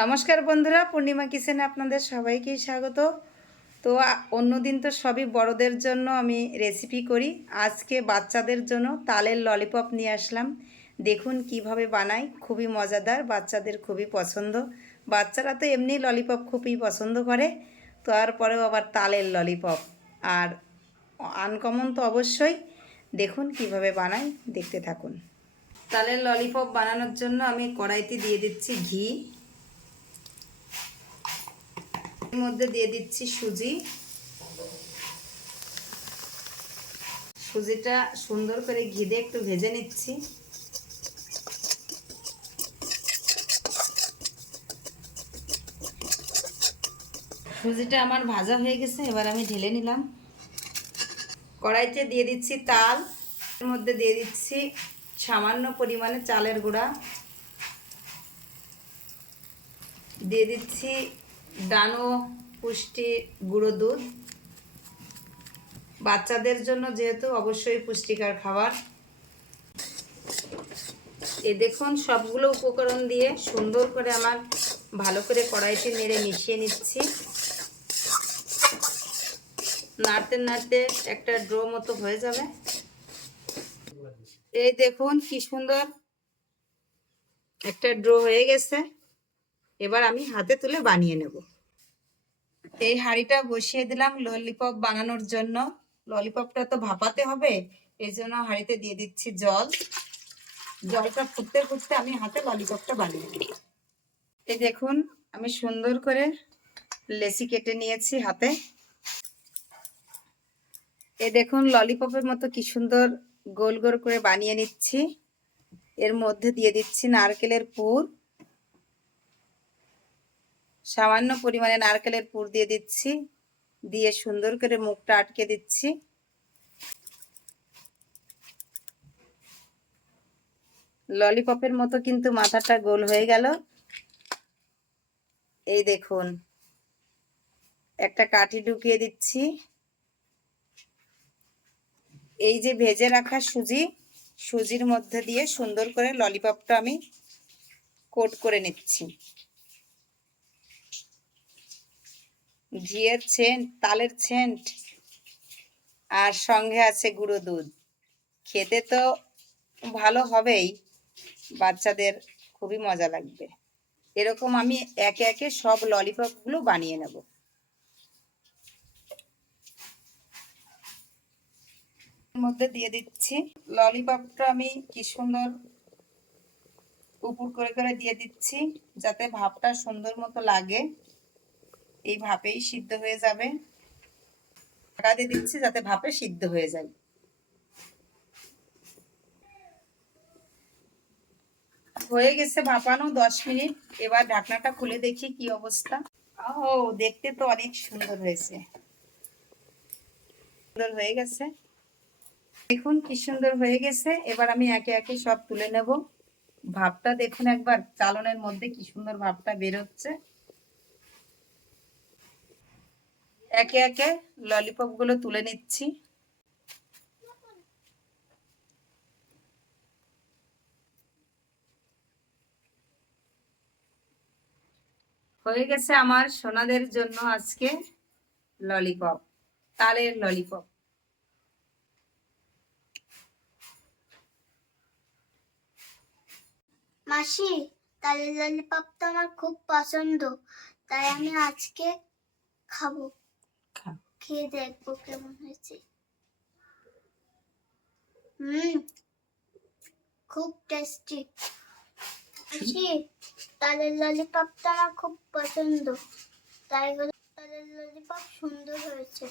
নমস্কার বন্ধুরা, পূর্ণিমা কিচেনে আপনাদের সবাইকেই স্বাগত। তো অন্যদিন তো সবই বড়দের জন্য আমি রেসিপি করি, আজকে বাচ্চাদের জন্য তালের ললিপপ নিয়ে আসলাম। দেখুন কিভাবে বানাই, খুবই মজাদার, বাচ্চাদের খুবই পছন্দ। বাচ্চারা তো এমনি ললিপপ খুবই পছন্দ করে, তারপরেও আবার তালের ললিপপ আর আনকমন তো অবশ্যই। দেখুন কিভাবে বানাই, দেখতে থাকুন। তালের ললিপপ বানানোর জন্য আমি কড়াইতে দিয়ে দিচ্ছি ঘি, এর মধ্যে দিয়ে দিচ্ছি সুজিটা সুন্দর করে ঘি দিয়ে একটু ভেজে নিচ্ছি। সুজিটা আমার ভাজা হয়ে গেছে, এবার আমি ঢেলে নিলাম। কড়াইতে দিয়ে দিচ্ছি তাল, এর মধ্যে দিয়ে দিচ্ছি সামান্য পরিমাণে চালের গুঁড়া, দিয়ে দিচ্ছি ডানো পুষ্টি গুঁড়ো দুধ, বাচ্চাদের জন্য যেহেতু অবশ্যই পুষ্টিকর খাবার। এই দেখুন সবগুলো উপকরণ দিয়ে সুন্দর করে আমার ভালো করে কড়াইতে নেড়ে মিশিয়ে নিচ্ছি। নাড়তে নাড়তে একটা ড্রো মতো হয়ে যাবে। এই দেখুন কি সুন্দর একটা ড্রো হয়ে গেছে, এবার আমি হাতে তুলে বানিয়ে নেব। এই হাঁড়িটা বসিয়ে দিলাম ললিপপ বানানোর জন্য। ললিপপটা তো ভাপাতে হবে, এই জন্য হাঁড়িতে দিয়ে দিচ্ছি জল। জলটা ফুটতে ফুটতে আমি হাতে ললিপপটা বানিয়ে নেব। এই দেখুন আমি সুন্দর করে লেচি কেটে নিয়েছি হাতে। এই দেখুন ললিপপের মতো কি সুন্দর গোল গোল করে বানিয়ে নিচ্ছি। এর মধ্যে দিয়ে দিচ্ছি নারকেলের পুর, সামান্য পরিমাণে নারকেলের পুর দিয়ে দিচ্ছি, দিয়ে সুন্দর করে মুখটা আটকে দিচ্ছি। ললিপপের মতো কিন্তু মাথাটা গোল হয়ে গেল। এই দেখুন একটা কাঠি ঢুকিয়ে দিচ্ছি। এই যে ভেজে রাখা সুজির মধ্যে দিয়ে সুন্দর করে ললিপপটা আমি কোট করে নিচ্ছি। ঘিয়ের সেন্ট, তালের সেন্ট, আর সঙ্গে আছে গুঁড়ো দুধ, খেতে তো ভালো হবেই, বাচ্চাদের খুবই মজা লাগবে। এরকম আমি একে একে সব ললিপপগুলো বানিয়ে নেব। এর মধ্যে দিয়ে দিচ্ছি ললিপপটা, আমি কি সুন্দর উপর করে করে দিয়ে দিচ্ছি যাতে ভাপটা সুন্দর মতো লাগে। এই ভাপেই সিদ্ধ হয়ে যাবে। ঢাকা দিয়ে দিচ্ছি যাতে ভাপে সিদ্ধ হয়ে যায়। হয়ে গেছে ভাপানো 10 মিনিট। এবার ঢাকনাটা খুলে দেখি কি অবস্থা। ও, দেখতে তো অনেক সুন্দর হয়েছে, সুন্দর হয়ে গেছে। দেখুন কি সুন্দর হয়ে গেছে। এবার আমি একে একে সব তুলে নেব। ভাপটা দেখুন একবার, চালনের মধ্যে কি সুন্দর ভাপটা বেরোচ্ছে। একে একে ললিপপ গুলো তুলে নিচ্ছি। হয়ে গেছে আমার সোনাদের জন্য আজকে ললিপপ, তালের ললিপপ। মাসি, তালের ললিপপটা আমার খুব পছন্দ, তাই আমি আজকে খাবো। খেয়ে দেখবো কেমন হয়েছে। খুব টেস্টি। মাসি, তালের ললিপপটা আমার খুব পছন্দ, তাই বলে তালের ললিপপ সুন্দর হয়েছে।